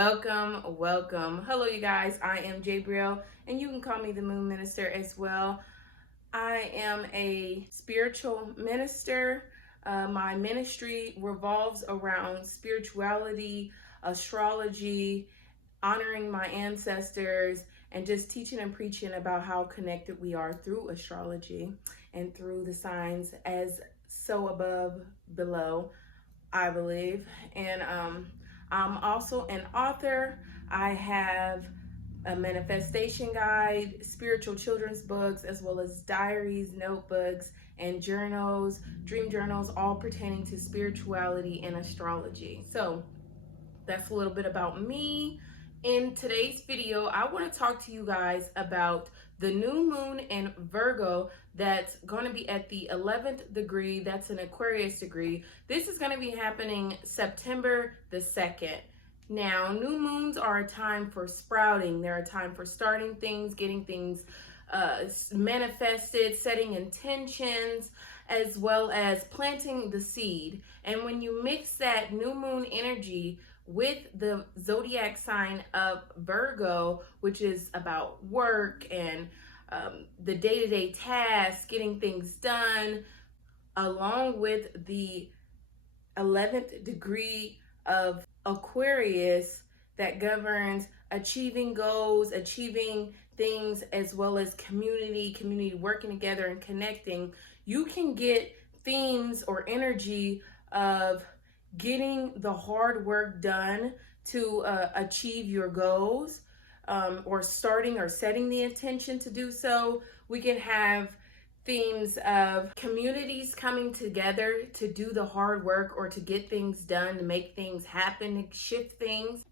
Welcome. Hello, you guys. I am Jabriel, and you can call me the Moon Minister as well. I am a spiritual minister. My ministry revolves around spirituality, astrology, honoring my ancestors, and just teaching and preaching about how connected we are through astrology and through the signs as so above, below, I believe. And I'm also an author. I have a manifestation guide, spiritual children's books, as well as diaries, notebooks, and journals, dream journals, all pertaining to spirituality and astrology. So that's a little bit about me. In today's video, I want to talk to you guys about the new moon in Virgo that's going to be at the 11th degree. That's an Aquarius degree. This is going to be happening September the 2nd. Now, new moons are a time for sprouting. They're a time for starting things, getting things manifested, setting intentions, as well as planting the seed. And when you mix that new moon energy with the zodiac sign of Virgo, which is about work and the day-to-day tasks, getting things done, along with the 11th degree of Aquarius that governs achieving goals, achieving things, as well as community working together and connecting, you can get themes or energy of getting the hard work done to achieve your goals, or starting or setting the intention to do so. We can have themes of communities coming together to do the hard work or to get things done, to make things happen, to shift things,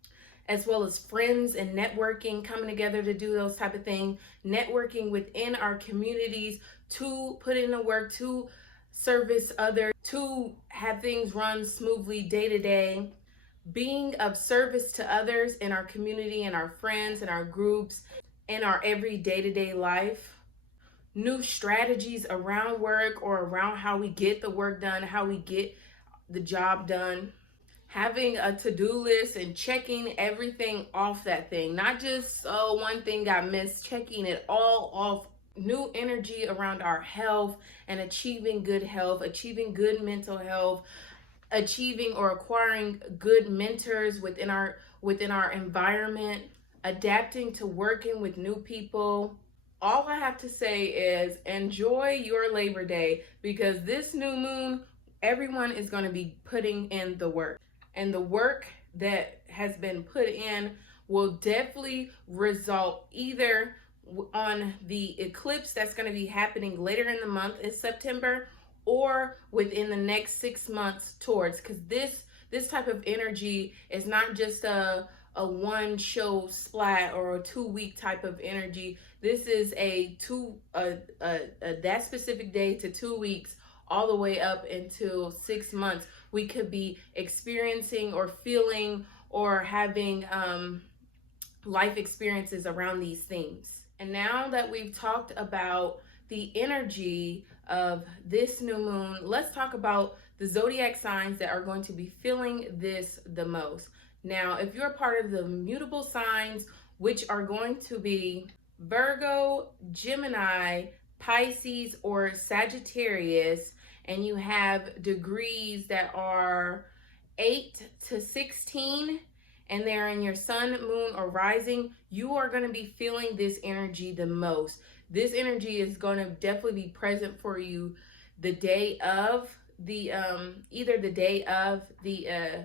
as well as friends and networking coming together to do those type of things, networking within our communities to put in the work, to service others, to have things run smoothly day to day, being of service to others in our community and our friends and our groups in our every day-to-day life, new strategies around work or around how we get the work done, how we get the job done, having a to-do list and checking everything off that thing, not just one thing got missed, checking it all off. New energy around our health and achieving good health, achieving good mental health, achieving or acquiring good mentors within our environment, adapting to working with new people. All I have to say is enjoy your Labor Day, because this new moon, everyone is going to be putting in the work, and the work that has been put in will definitely result either on the eclipse that's going to be happening later in the month in September, or within the next 6 months towards, because this type of energy is not just a one show splat or a 2-week type of energy. This is that specific day to 2 weeks, all the way up until 6 months. We could be experiencing or feeling or having life experiences around these themes. And now that we've talked about the energy of this new moon, let's talk about the zodiac signs that are going to be feeling this the most. Now, if you're a part of the mutable signs, which are going to be Virgo, Gemini, Pisces, or Sagittarius, and you have degrees that are 8 to 16, and they're in your sun, moon, or rising, you are going to be feeling this energy the most. This energy is going to definitely be present for you the day of the either the day of the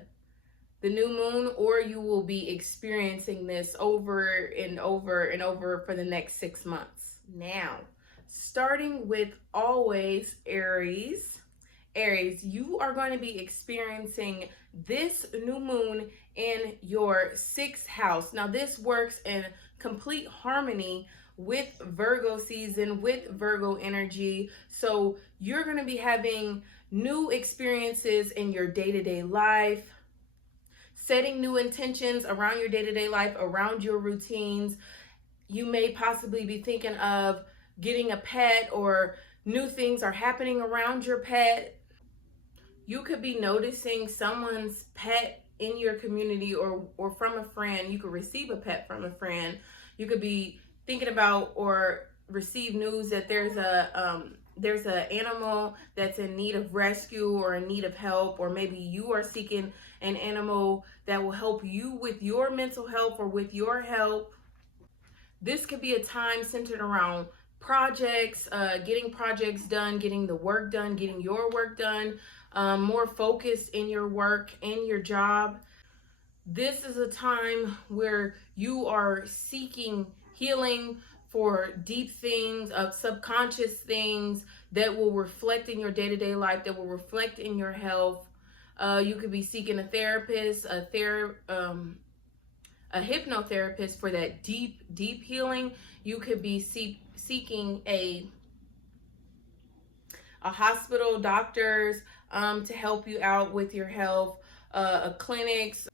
new moon, or you will be experiencing this over and over and over for the next 6 months. Now, starting with always Aries, you are going to be experiencing this new moon in your 6th house. Now, this works in complete harmony with Virgo season, with Virgo energy. So you're going to be having new experiences in your day-to-day life, setting new intentions around your day-to-day life, around your routines. You may possibly be thinking of getting a pet, or new things are happening around your pet. You could be noticing someone's pet in your community or from a friend. You could receive a pet from a friend. You could be thinking about or receive news that there's an animal that's in need of rescue or in need of help, or maybe you are seeking an animal that will help you with your mental health or with your health. This could be a time centered around projects, getting projects done, getting the work done, getting your work done, more focused in your work and your job. This is a time where you are seeking healing for deep things, of subconscious things that will reflect in your day-to-day life, that will reflect in your health. You could be seeking a therapist, a hypnotherapist for that deep healing. You could be seeking a hospital, doctors to help you out with your health, clinics.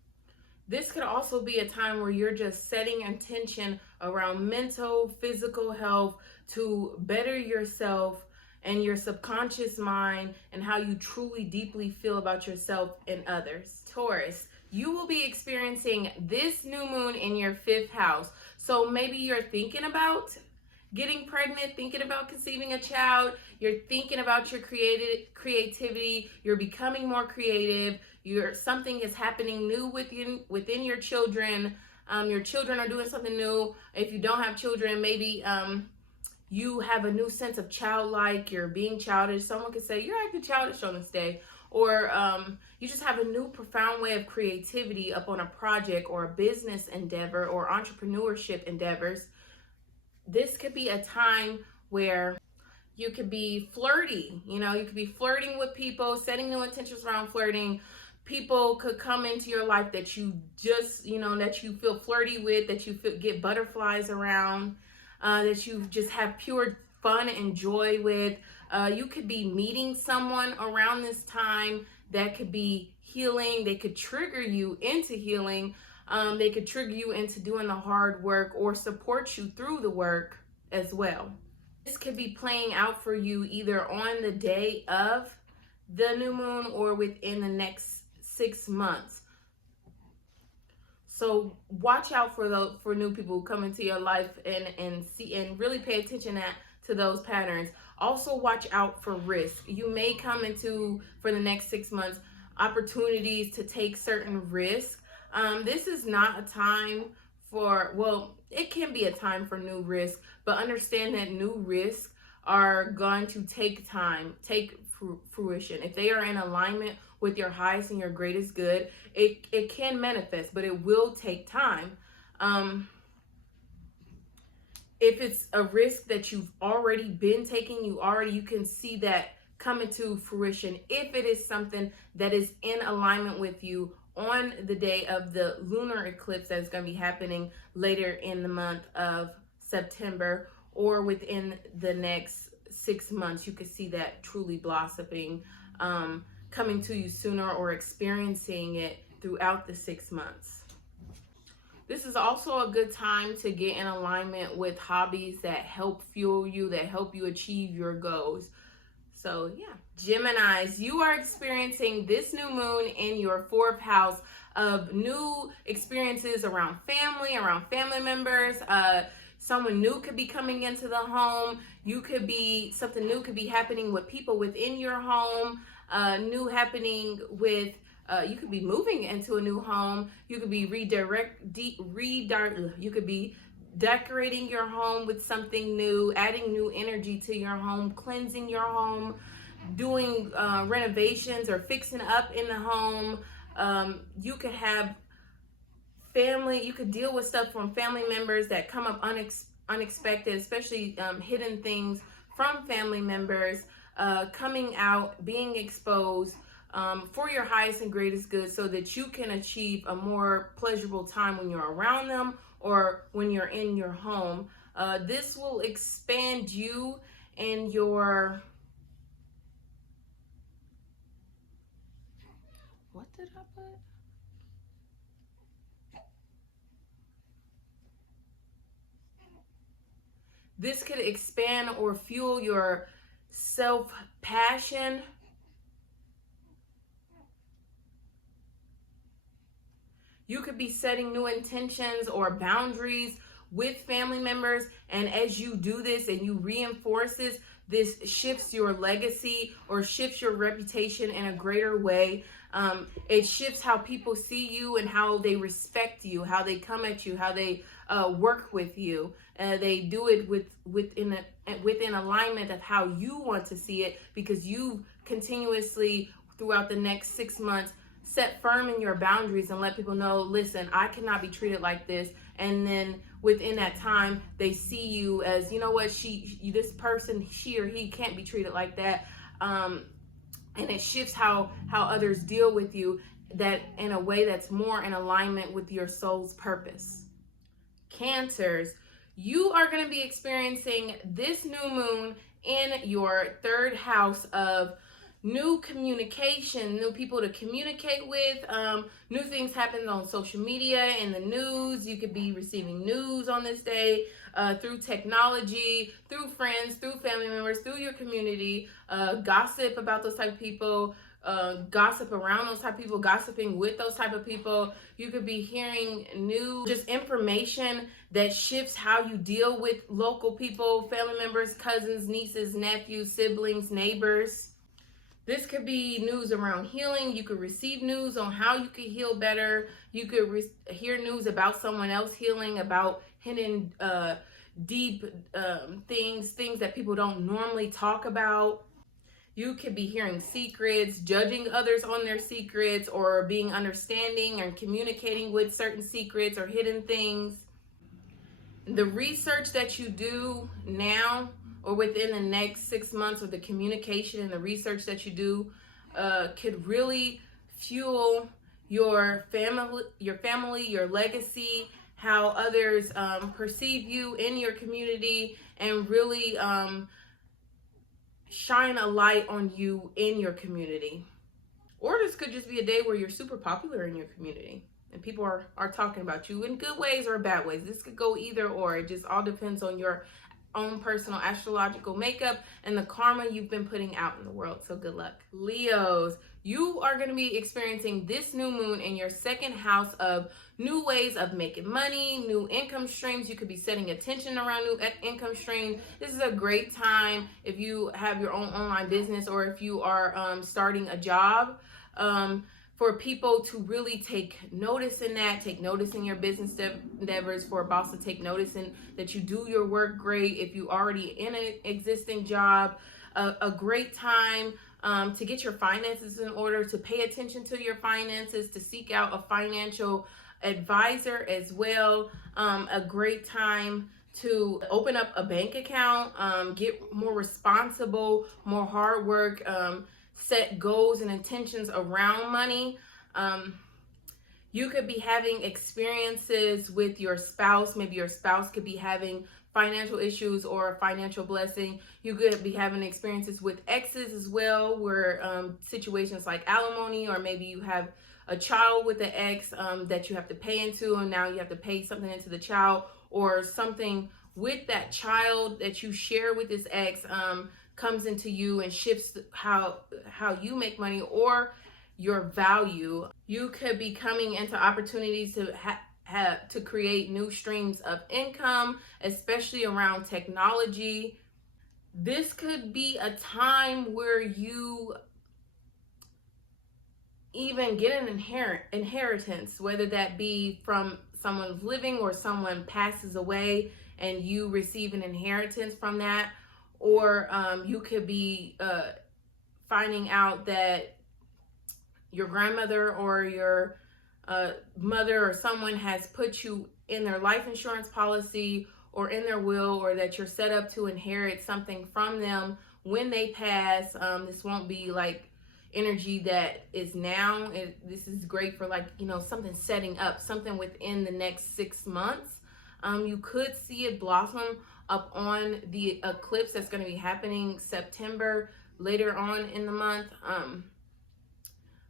This could also be a time where you're just setting intention around mental, physical health to better yourself and your subconscious mind and how you truly deeply feel about yourself and others. Taurus, you will be experiencing this new moon in your 5th house. So maybe you're thinking about getting pregnant, thinking about conceiving a child, you're thinking about your creativity, you're becoming more creative, something is happening new within your children. Your children are doing something new. If you don't have children, maybe you have a new sense of childlike, you're being childish. Someone could say, you're acting childish on this day. Or you just have a new profound way of creativity up on a project or a business endeavor or entrepreneurship endeavors. This could be a time where you could be flirty. You could be flirting with people, setting new intentions around flirting. People could come into your life that you just, that you feel flirty with, that you get butterflies around, that you just have pure fun and joy with. You could be meeting someone around this time that could be healing. They could trigger you into healing. They could trigger you into doing the hard work or support you through the work as well. This could be playing out for you either on the day of the new moon or within the next 6 months. So watch out for new people who come into your life and see and really pay attention to those patterns. Also watch out for risk. You may come into, for the next 6 months, opportunities to take certain risks. This is not a time for, well, it can be a time for new risks, but understand that new risks are going to take time, take fruition. If they are in alignment with your highest and your greatest good, it can manifest, but it will take time. If it's a risk that you've already been taking, you can see that coming to fruition. If it is something that is in alignment with you on the day of the lunar eclipse that's going to be happening later in the month of September, or within the next 6 months, you could see that truly blossoming, coming to you sooner, or experiencing it throughout the 6 months. This is also a good time to get in alignment with hobbies that help fuel you, that help you achieve your goals. So yeah, Geminis, you are experiencing this new moon in your 4th house of new experiences around family members. Someone new could be coming into the home. Something new could be happening with people within your home. New happening with, you could be moving into a new home. You could be you could be decorating your home with something new, adding new energy to your home, cleansing your home, doing renovations or fixing up in the home. You could have you could deal with stuff from family members that come up unexpected, especially hidden things from family members coming out, being exposed for your highest and greatest good, so that you can achieve a more pleasurable time when you're around them or when you're in your home. This will expand you and your... What did I put? This could expand or fuel your self-passion. You could be setting new intentions or boundaries with family members. And as you do this and you reinforce this shifts your legacy or shifts your reputation in a greater way. It shifts how people see you and how they respect you, how they come at you, how they work with you. They do it within alignment of how you want to see it, because you continuously throughout the next 6 months set firm in your boundaries and let people know, listen, I cannot be treated like this. And then within that time, they see you as, you know what, this person, she or he can't be treated like that. And it shifts how others deal with you, that in a way that's more in alignment with your soul's purpose. Cancers, you are going to be experiencing this new moon in your third house of new communication, new people to communicate with, new things happen on social media, in the news. You could be receiving news on this day through technology, through friends, through family members, through your community, gossip about those type of people, gossip around those type of people, gossiping with those type of people. You could be hearing new just information that shifts how you deal with local people, family members, cousins, nieces, nephews, siblings, neighbors. This could be news around healing. You could receive news on how you could heal better. You could hear news about someone else healing, about hidden deep things that people don't normally talk about. You could be hearing secrets, judging others on their secrets, or being understanding and communicating with certain secrets or hidden things. The research that you do now or within the next 6 months, or the communication and the research that you do could really fuel your family, your legacy, how others perceive you in your community, and really shine a light on you in your community. Or this could just be a day where you're super popular in your community and people are talking about you in good ways or bad ways. This could go either or. It just all depends on your own personal astrological makeup and the karma you've been putting out in the world. So good luck. Leos, you are going to be experiencing this new moon in your second house of new ways of making money, new income streams. You could be setting attention around new income streams. This is a great time if you have your own online business, or if you are starting a job, for people to really take notice in that, take notice in your business endeavors, for a boss to take notice in that you do your work great. If you already in an existing job, a great time to get your finances in order, to pay attention to your finances, to seek out a financial advisor as well. A great time to open up a bank account, get more responsible, more hard work, set goals and intentions around money. You could be having experiences with your spouse. Maybe your spouse could be having financial issues or a financial blessing. You could be having experiences with exes as well, where situations like alimony, or maybe you have a child with an ex that you have to pay into, and now you have to pay something into the child, or something with that child that you share with this ex comes into you and shifts how you make money or your value. You could be coming into opportunities to to create new streams of income, especially around technology. This could be a time where you even get an inheritance, whether that be from someone's living or someone passes away and you receive an inheritance from that. Or you could be finding out that your grandmother or your mother or someone has put you in their life insurance policy or in their will, or that you're set up to inherit something from them when they pass. This won't be like energy that is now. This is great for, like, something setting up, something within the next 6 months. You could see it blossom up on the eclipse that's going to be happening September, later on in the month.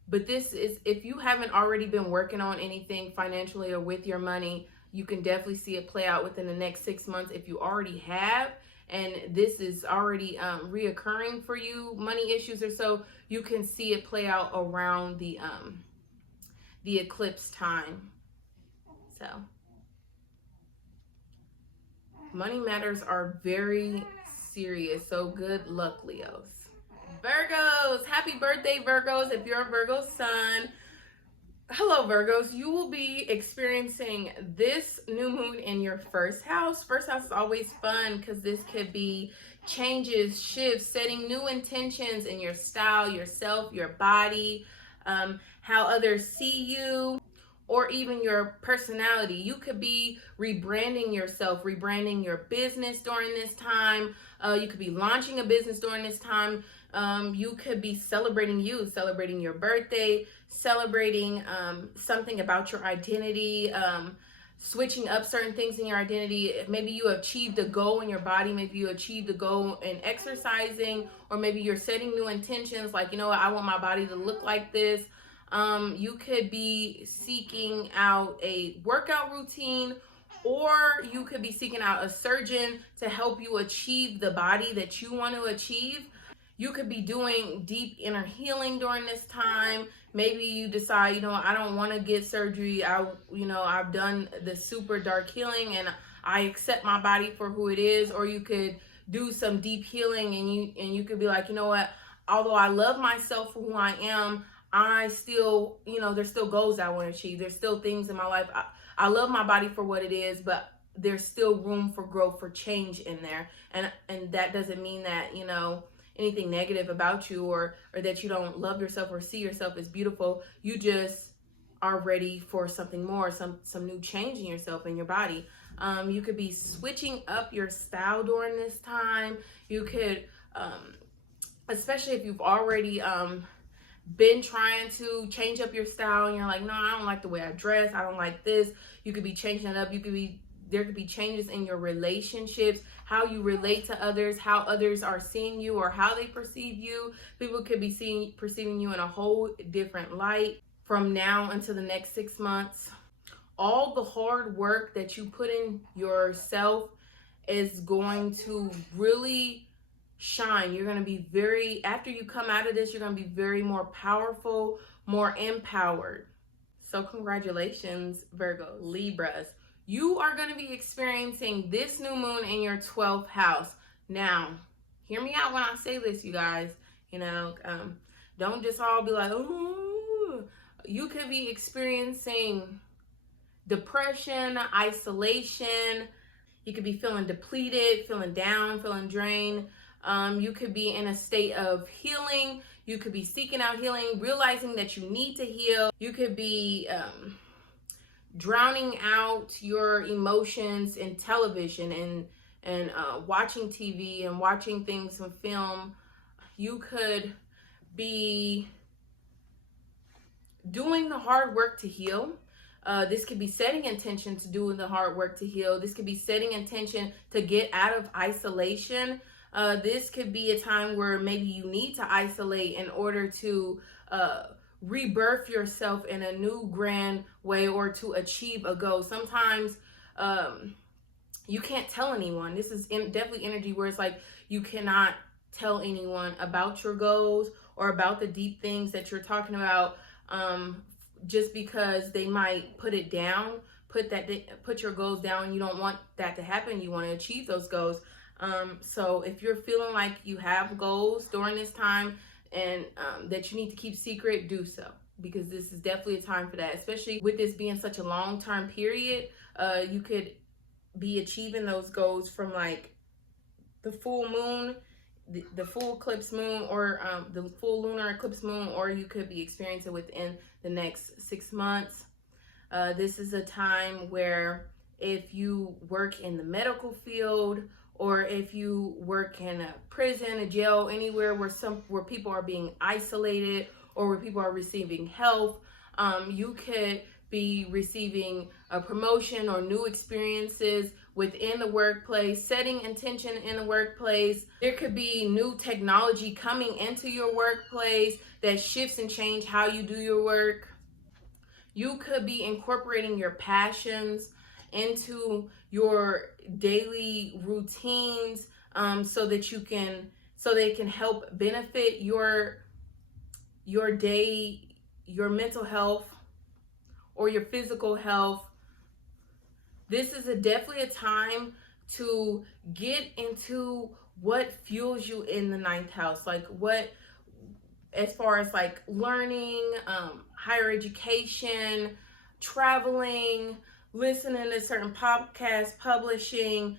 But this is, if you haven't already been working on anything financially or with your money, you can definitely see it play out within the next 6 months. If you already have, and this is already reoccurring for you, money issues or so, you can see it play out around the eclipse time. So money matters are very serious. So good luck, Leos. Virgos, happy birthday, Virgos. If you're a Virgo sun, hello, Virgos. You will be experiencing this new moon in your first house. First house is always fun because this could be changes, shifts, setting new intentions in your style, yourself, your body, how others see you, or even your personality. You could be rebranding yourself, rebranding your business during this time. You could be launching a business during this time. You could be celebrating celebrating your birthday, celebrating something about your identity, switching up certain things in your identity. Maybe you achieved a goal in your body, maybe you achieved a goal in exercising, or maybe you're setting new intentions like, you know what, I want my body to look like this. You could be seeking out a workout routine, or you could be seeking out a surgeon to help you achieve the body that you want to achieve. You could be doing deep inner healing during this time. Maybe you decide, you know, I don't want to get surgery. I've done the super dark healing and I accept my body for who it is. Or you could do some deep healing and you could be like, you know what, although I love myself for who I am, I still, there's still goals I want to achieve. There's still things in my life. I love my body for what it is, but there's still room for growth, for change in there. And that doesn't mean that, anything negative about you or that you don't love yourself or see yourself as beautiful. You just are ready for something more, some new change in yourself and your body. You could be switching up your style during this time. You could, especially if you've already been trying to change up your style and you're like, no, I don't like the way I dress, I don't like this. You could be changing it up. There could be changes in your relationships, how you relate to others, how others are seeing you or how they perceive you. People could be perceiving you in a whole different light from now until the next 6 months. All the hard work that you put in yourself is going to really shine. You're going to be after you come out of this, you're going to be very more powerful, more empowered. So congratulations, Virgo, Libras. You are going to be experiencing this new moon in your 12th house. Now, hear me out when I say this, you guys. Don't just all be like, oh. You could be experiencing depression, isolation. You could be feeling depleted, feeling down, feeling drained. You could be in a state of healing. You could be seeking out healing, realizing that you need to heal. You could be drowning out your emotions in television and watching TV and watching things on film. You could be doing the hard work to heal. This could be setting intention to doing the hard work to heal. This could be setting intention to get out of isolation. This could be a time where maybe you need to isolate in order to rebirth yourself in a new grand way or to achieve a goal. Sometimes you can't tell anyone. This is definitely energy where it's like you cannot tell anyone about your goals or about the deep things that you're talking about, just because they might put it down, put your goals down. You don't want that to happen. You want to achieve those goals. So if you're feeling like you have goals during this time and that you need to keep secret, do so, because this is definitely a time for that, especially with this being such a long-term period. You could be achieving those goals from like the full moon, the full eclipse moon, or the full lunar eclipse moon, or you could be experiencing within the next 6 months. This is a time where if you work in the medical field, or if you work in a prison, a jail, anywhere where people are being isolated or where people are receiving help, you could be receiving a promotion or new experiences within the workplace, setting intention in the workplace. There could be new technology coming into your workplace that shifts and change how you do your work. You could be incorporating your passions into your daily routines, so they can help benefit your day, your mental health or your physical health, This is definitely a time to get into what fuels you in the ninth house. Like what, as far as like learning, higher education, traveling, listening to certain podcasts, publishing,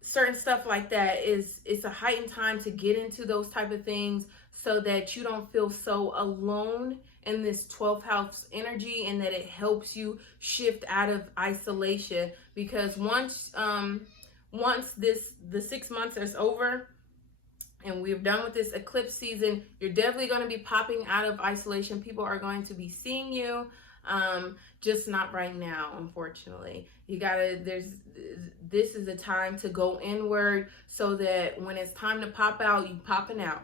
certain stuff like that. It's a heightened time to get into those type of things so that you don't feel so alone in this 12th house energy, and that it helps you shift out of isolation. Because once the 6 months is over and we're done with this eclipse season, you're definitely going to be popping out of isolation. People are going to be seeing you, just not right now, unfortunately. This is a time to go inward so that when it's time to pop out, you popping out.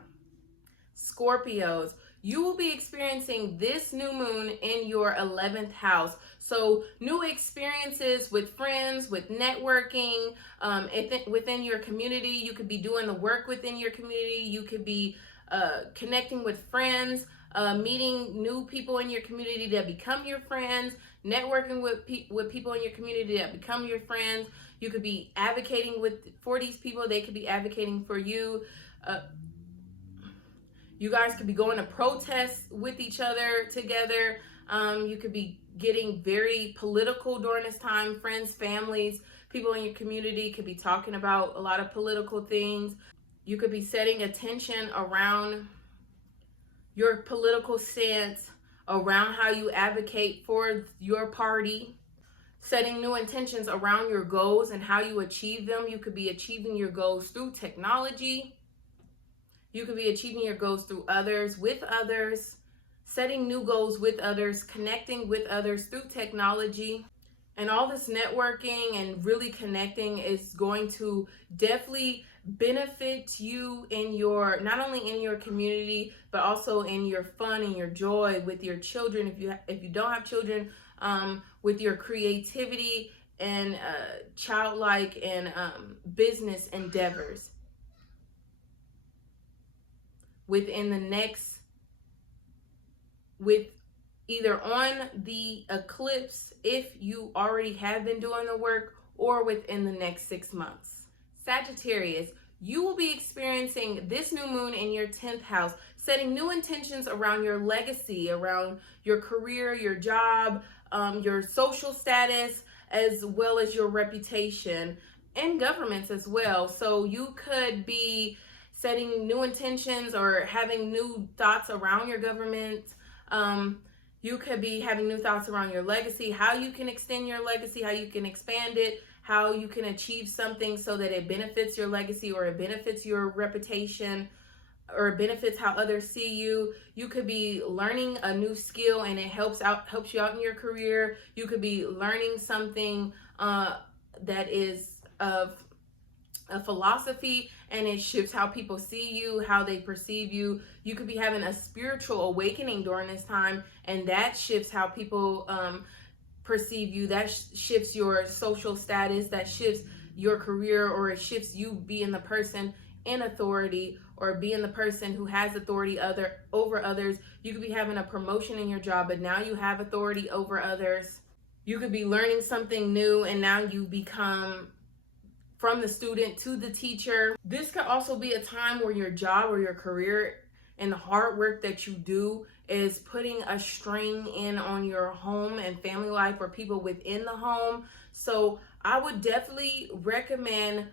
Scorpios, you will be experiencing this new moon in your 11th house. So new experiences with friends, with networking, within your community. You could be doing the work within your community. You could be connecting with friends, meeting new people in your community that become your friends, networking with people in your community that become your friends. You could be advocating for these people. They could be advocating for you. You guys could be going to protests with each other together. You could be getting very political during this time. Friends, families, people in your community could be talking about a lot of political things. You could be setting attention around your political stance, around how you advocate for your party, setting new intentions around your goals and how you achieve them. You could be achieving your goals through technology. You could be achieving your goals through others, with others, setting new goals with others, connecting with others through technology. And all this networking and really connecting is going to definitely benefit you in your, not only in your community, but also in your fun and your joy with your children. If you don't have children, with your creativity and childlike and business endeavors. With either on the eclipse, if you already have been doing the work, or within the next 6 months. Sagittarius, you will be experiencing this new moon in your 10th house, setting new intentions around your legacy, around your career, your job, your social status, as well as your reputation, and governments as well. So you could be setting new intentions or having new thoughts around your government. You could be having new thoughts around your legacy, how you can extend your legacy, how you can expand it, how you can achieve something so that it benefits your legacy, or it benefits your reputation, or it benefits how others see you. You could be learning a new skill and it helps you out in your career. You could be learning something that is of a philosophy, and it shifts how people see you, how they perceive you. You could be having a spiritual awakening during this time, and that shifts how people perceive you. That shifts your social status, that shifts your career, or it shifts you being the person in authority, or being the person who has authority over others. You could be having a promotion in your job, but now you have authority over others. You could be learning something new, and now you become from the student to the teacher. This could also be a time where your job or your career and the hard work that you do is putting a strain in on your home and family life, or people within the home. So I would definitely recommend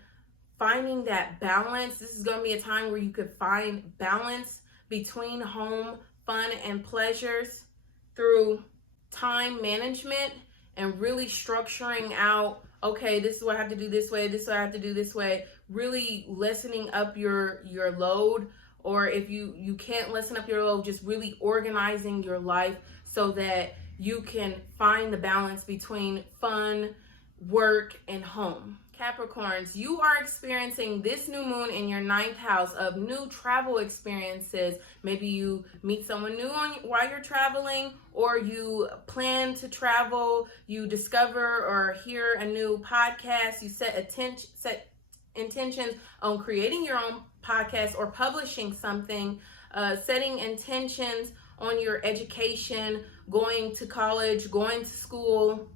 finding that balance. This is going to be a time where you could find balance between home, fun, and pleasures through time management and really structuring out, okay, this is what I have to do this way, this is what I have to do this way, really lessening up your load. Or if you can't lessen up your load, just really organizing your life so that you can find the balance between fun, work, and home. Capricorns, you are experiencing this new moon in your 9th house of new travel experiences. Maybe you meet someone new while you're traveling, or you plan to travel, you discover or hear a new podcast, you set intentions on creating your own podcast or publishing something, setting intentions on your education, going to college, going to school,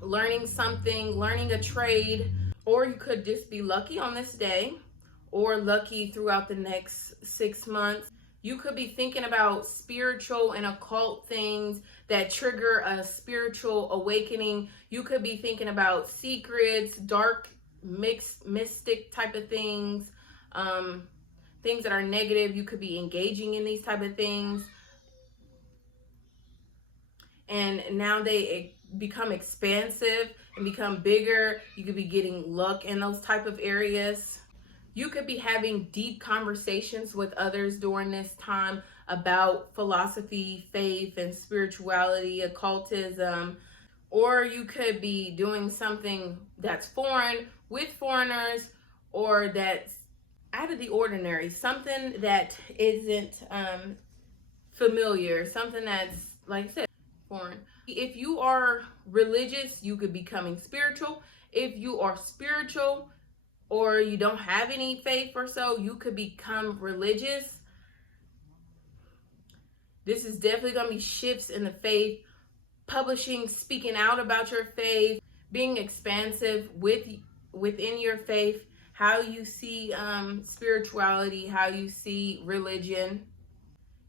learning something, learning a trade, or you could just be lucky on this day or lucky throughout the next 6 months. You could be thinking about spiritual and occult things that trigger a spiritual awakening. You could be thinking about secrets, dark, mixed, mystic type of things, things that are negative. You could be engaging in these type of things. And now they become expansive and become bigger. You could be getting luck in those type of areas. You could be having deep conversations with others during this time about philosophy, faith, and spirituality, occultism. Or you could be doing something that's foreign with foreigners, or that's out of the ordinary, something that isn't familiar, something that's, like I said, foreign. If you are religious, you could be becoming spiritual. If you are spiritual or you don't have any faith or so, you could become religious. This is definitely going to be shifts in the faith, publishing, speaking out about your faith, being expansive within your faith, how you see spirituality, how you see religion.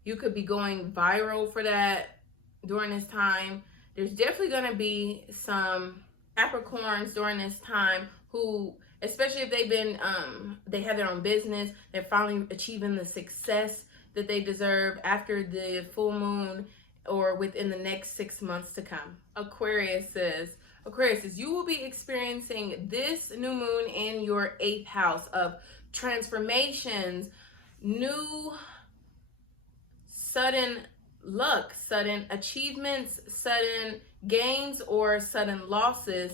You could be going viral for that during this time. There's definitely going to be some Capricorns during this time who, especially if they've been, they have their own business, they're finally achieving the success that they deserve after the full moon or within the next 6 months to come. Aquarius says, you will be experiencing this new moon in your 8th house of transformations, new sudden luck, sudden achievements, sudden gains, or sudden losses.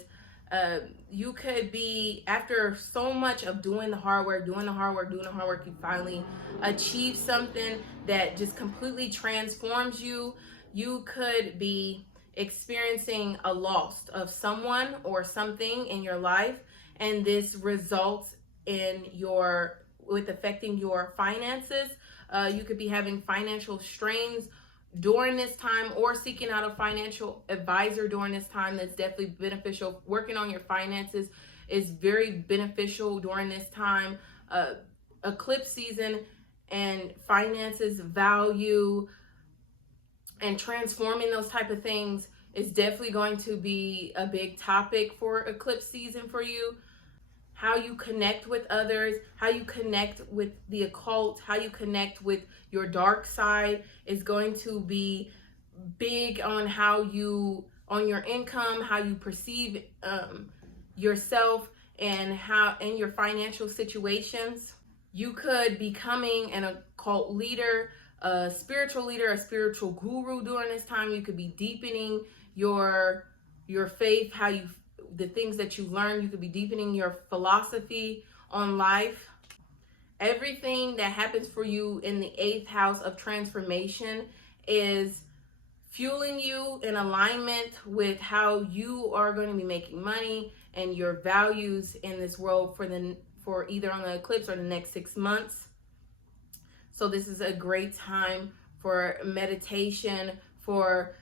You could be, after so much of doing the hard work, you finally achieve something that just completely transforms you. You could be experiencing a loss of someone or something in your life, and this results in with affecting your finances. You could be having financial strains during this time, or seeking out a financial advisor during this time. That's definitely beneficial. Working on your finances is very beneficial during this time. Eclipse season and finances, value, and transforming those type of things is definitely going to be a big topic for eclipse season for you. How you connect with others, how you connect with the occult, how you connect with your dark side is going to be big on on your income, how you perceive yourself, and how in your financial situations. You could be becoming an occult leader, a spiritual leader, a spiritual guru during this time. You could be deepening your faith, the things that you learn. You could be deepening your philosophy on life. Everything that happens for you in the 8th house of transformation is fueling you in alignment with how you are going to be making money and your values in this world for either on the eclipse or the next 6 months. So this is a great time for meditation, for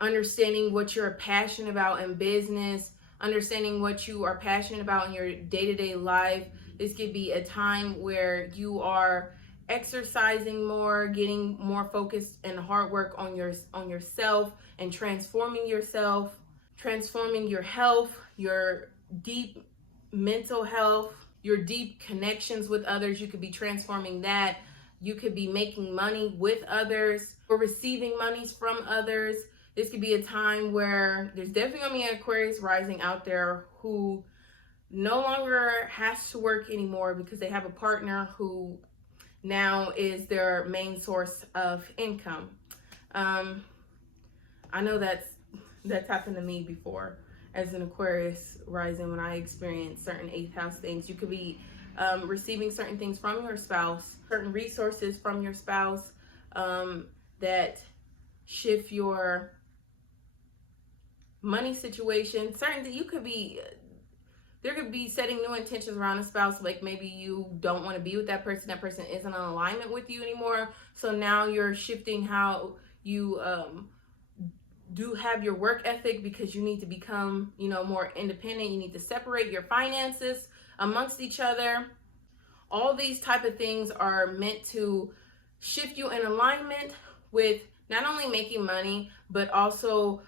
understanding what you're passionate about in business, understanding what you are passionate about in your day-to-day life. This could be a time where you are exercising more, getting more focused and hard work on yourself, and transforming yourself, transforming your health, your deep mental health, your deep connections with others. You could be transforming that. You could be making money with others or receiving monies from others. This could be a time where there's definitely going to be an Aquarius rising out there who no longer has to work anymore because they have a partner who now is their main source of income. I know that's happened to me before as an Aquarius rising, when I experienced certain 8th house things. You could be receiving certain things from your spouse, certain resources from your spouse that shift your money situation. There could be setting new intentions around a spouse, like maybe you don't want to be with that person isn't in alignment with you anymore, so now you're shifting how you do have your work ethic because you need to become, more independent. You need to separate your finances amongst each other. All these type of things are meant to shift you in alignment with not only making money, but also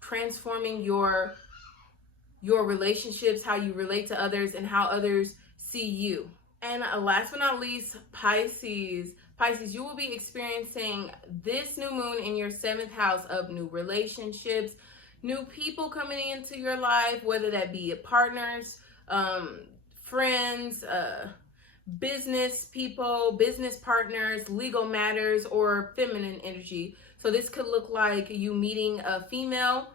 transforming your relationships, how you relate to others, and how others see you. And last but not least, Pisces. Pisces, you will be experiencing this new moon in your 7th house of new relationships, new people coming into your life, whether that be partners, friends, business people, business partners, legal matters, or feminine energy. So this could look like you meeting a female.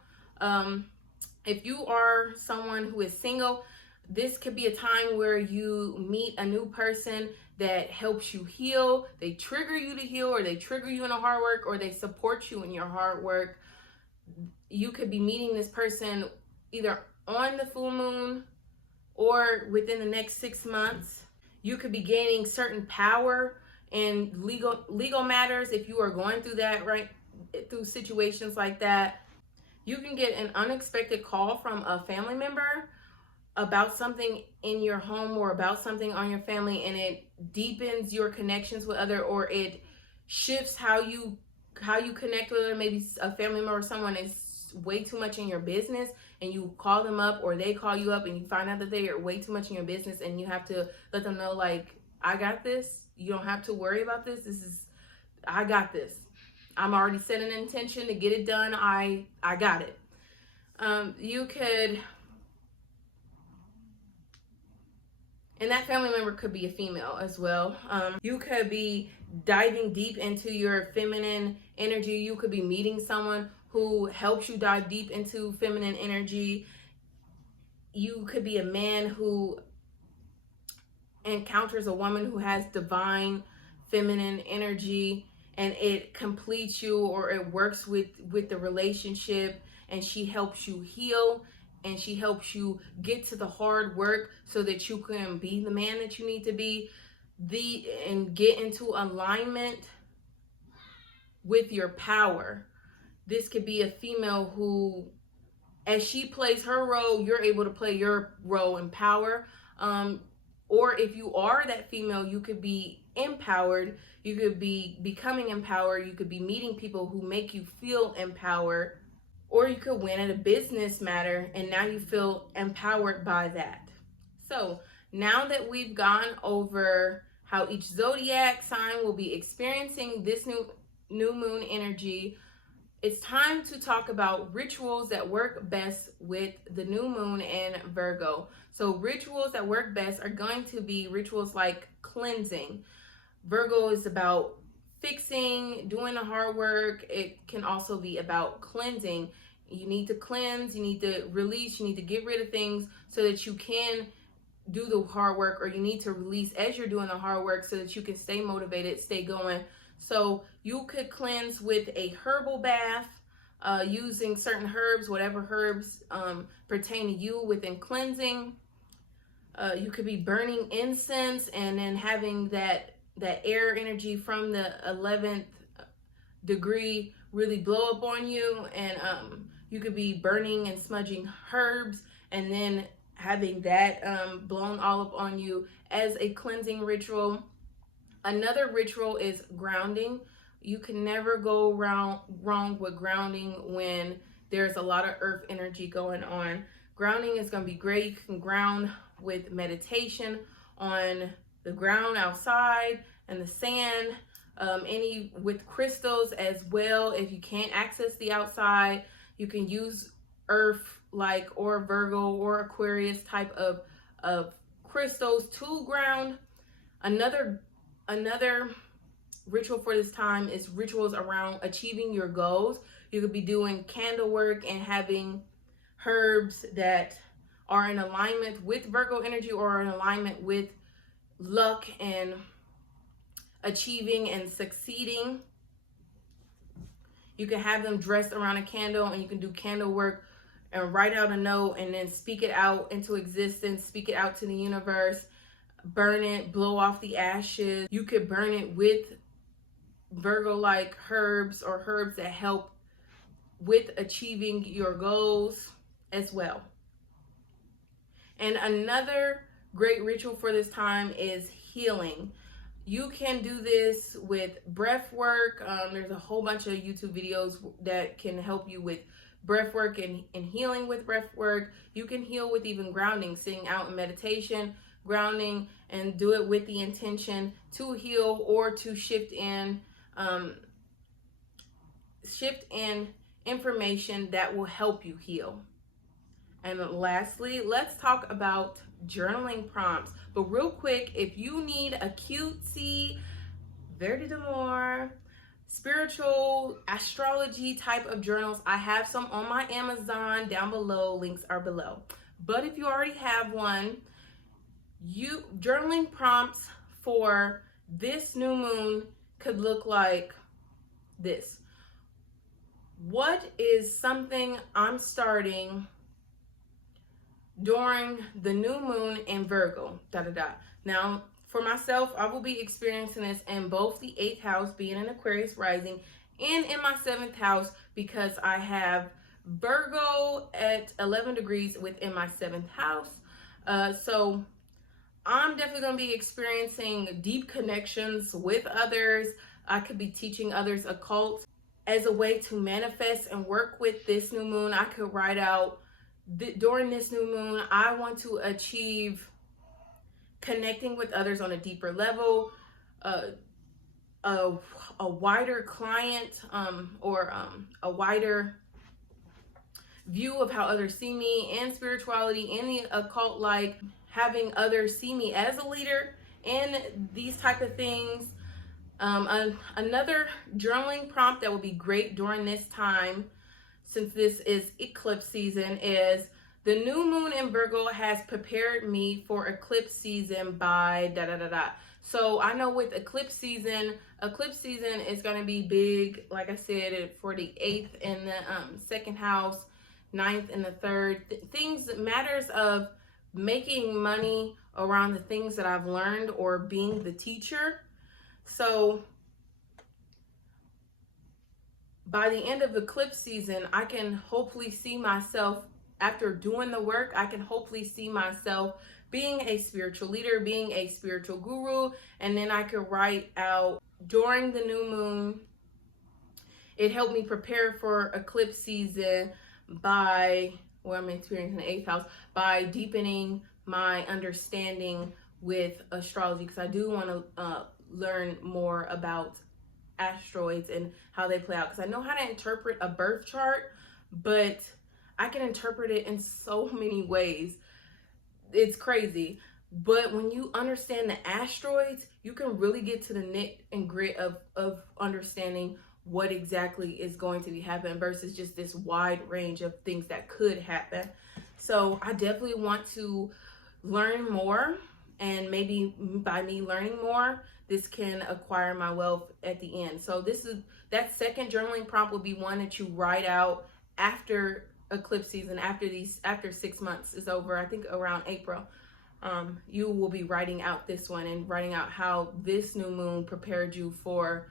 If you are someone who is single, this could be a time where you meet a new person that helps you heal. They trigger you to heal, or they trigger you in a hard work, or they support you in your hard work. You could be meeting this person either on the full moon or within the next 6 months. You could be gaining certain power in legal matters if you are going through that, right? Through situations like that. You can get an unexpected call from a family member about something in your home or about something on your family, and it deepens your connections with other, or it shifts how you connect with them. Maybe a family member or someone is way too much in your business, and you call them up, or they call you up, and you find out that they are way too much in your business, and you have to let them know, like, I got this. You don't have to worry about this. I got this. I'm already setting an intention to get it done. I got it. You could, and that family member could be a female as well. You could be diving deep into your feminine energy. You could be meeting someone who helps you dive deep into feminine energy. You could be a man who encounters a woman who has divine feminine energy, and it completes you, or it works with the relationship, and she helps you heal, and she helps you get to the hard work so that you can be the man that you need to be, and get into alignment with your power. This could be a female who, as she plays her role, you're able to play your role in power. Or if you are that female, you could be empowered. You could be becoming empowered. You could be meeting people who make you feel empowered. Or you could win at a business matter, and now you feel empowered by that. So now that we've gone over how each zodiac sign will be experiencing this new moon energy, it's time to talk about rituals that work best with the new moon in Virgo. So rituals that work best are going to be rituals like cleansing. Virgo is about fixing, doing the hard work. It can also be about cleansing. You need to cleanse, you need to release, you need to get rid of things so that you can do the hard work, or you need to release as you're doing the hard work so that you can stay motivated, stay going. So you could cleanse with a herbal bath, using certain herbs, whatever herbs pertain to you within cleansing. You could be burning incense and then having that air energy from the 11th degree really blow up on you, and you could be burning and smudging herbs and then having that blown all up on you as a cleansing ritual. Another ritual is grounding. You can never go wrong with grounding when there's a lot of earth energy going on. Grounding is going to be great. You can ground with meditation on the ground outside and the sand, any with crystals as well. If you can't access the outside, you can use earth, like, or Virgo or Aquarius type of crystals to ground. Another ritual for this time is rituals around achieving your goals. You could be doing candle work and having herbs that are in alignment with Virgo energy, or in alignment with luck and achieving and succeeding. You can have them dressed around a candle, and you can do candle work and write out a note and then speak it out into existence, speak it out to the universe, burn it, blow off the ashes. You could burn it with Virgo like herbs, or herbs that help with achieving your goals as well. And another great ritual for this time is healing. You can do this with breath work. There's a whole bunch of YouTube videos that can help you with breath work and healing with breath work. You can heal with even grounding, sitting out in meditation, grounding, and do it with the intention to heal or to shift in information that will help you heal. And lastly, let's talk about journaling prompts. But real quick, if you need a cutesy, Verdi d'Amour, spiritual astrology type of journals, I have some on my Amazon down below. Links are below. But if you already have one, journaling prompts for this new moon could look like this. What is something I'm starting during the new moon in Virgo, Now, for myself, I will be experiencing this in both the 8th house, being an Aquarius rising, and in my 7th house, because I have Virgo at 11 degrees within my 7th house. So I'm definitely going to be experiencing deep connections with others. I could be teaching others occult as a way to manifest and work with this new moon. I could write out during this new moon, I want to achieve connecting with others on a deeper level, a wider client, or a wider view of how others see me, and spirituality and the occult, like having others see me as a leader and these type of things. Another journaling prompt that would be great during this time, since this is eclipse season, is the new moon in Virgo has prepared me for eclipse season by ... So I know with eclipse season is going to be big, like I said, for the 8th in the 2nd house, 9th in the 3rd. Matters of making money around the things that I've learned or being the teacher. So by the end of eclipse season, I can hopefully see myself, after doing the work, I can hopefully see myself being a spiritual leader, being a spiritual guru, and then I could write out during the new moon. It helped me prepare for eclipse season by, well, I'm experiencing the 8th house, by deepening my understanding with astrology, because I do want to learn more about asteroids and how they play out, because I know how to interpret a birth chart, but I can interpret it in so many ways. It's crazy. But when you understand the asteroids, you can really get to the nit and grit of understanding what exactly is going to be happening versus just this wide range of things that could happen. So I definitely want to learn more, and maybe by me learning more, this can acquire my wealth at the end. So that second journaling prompt will be one that you write out after eclipse season, after 6 months is over, I think around April. You will be writing out this one and writing out how this new moon prepared you for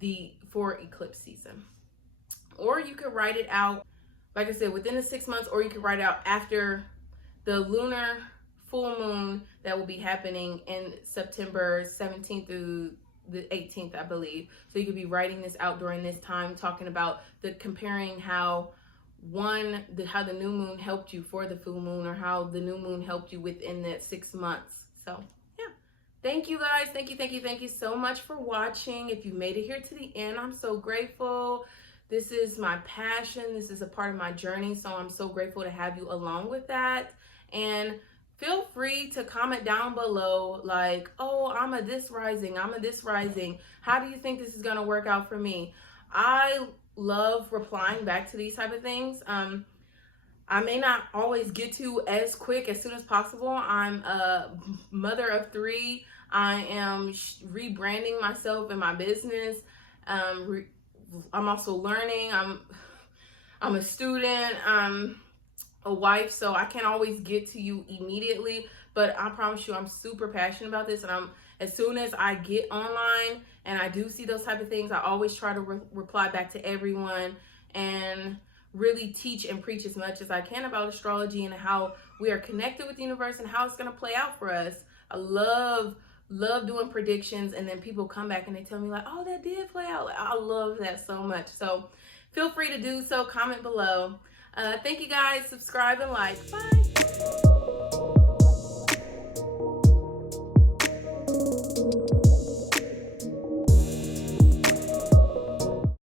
eclipse season. Or you could write it out, like I said, within the 6 months, or you could write it out after the lunar full moon that will be happening in September 17th through the 18th, I believe. So you could be writing this out during this time, talking about comparing how the new moon helped you for the full moon, or how the new moon helped you within that 6 months. So yeah, thank you guys. Thank you so much for watching. If you made it here to the end, I'm so grateful. This is my passion. This is a part of my journey. So I'm so grateful to have you along with that. And feel free to comment down below, like, oh, I'm a this rising. How do you think this is going to work out for me? I love replying back to these type of things. I may not always get to as quick as soon as possible. I'm a mother of 3. I am rebranding myself and my business. I'm also learning. I'm a student. I'm a wife, so I can't always get to you immediately, but I promise you I'm super passionate about this, and as soon as I get online and I do see those type of things, I always try to reply back to everyone and really teach and preach as much as I can about astrology and how we are connected with the universe and how it's going to play out for us. I love doing predictions, and then people come back and they tell me like, oh, that did play out. Like, I love that so much. So feel free to do so. Comment below. Thank you guys. Subscribe and like. Bye.